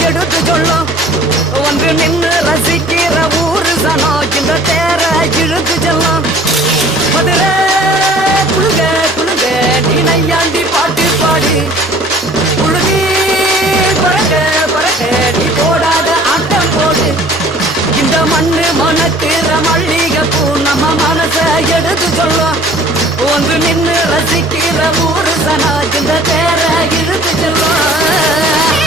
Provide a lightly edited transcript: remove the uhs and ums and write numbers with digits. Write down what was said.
எடுத்து சொல்லும் ஒன்று நின்று ரசிக்கிற ஊரு சனம் இந்த தேர இழுத்து செல்லும் மதுரை குழுங்க குழுங்க நீ நையாண்டி பாட்டு பாடு குழுவி பறக்க பறக்க நீ போடாத ஆட்டம் போடு இந்த மண்ணு மணக்கிற மல்லிகை பூ நம்ம மனச எடுத்து சொல்லும் ஒன்று நின்று ரசிக்கிற ஊரு சனா இந்த தேர இழுத்து செல்லும்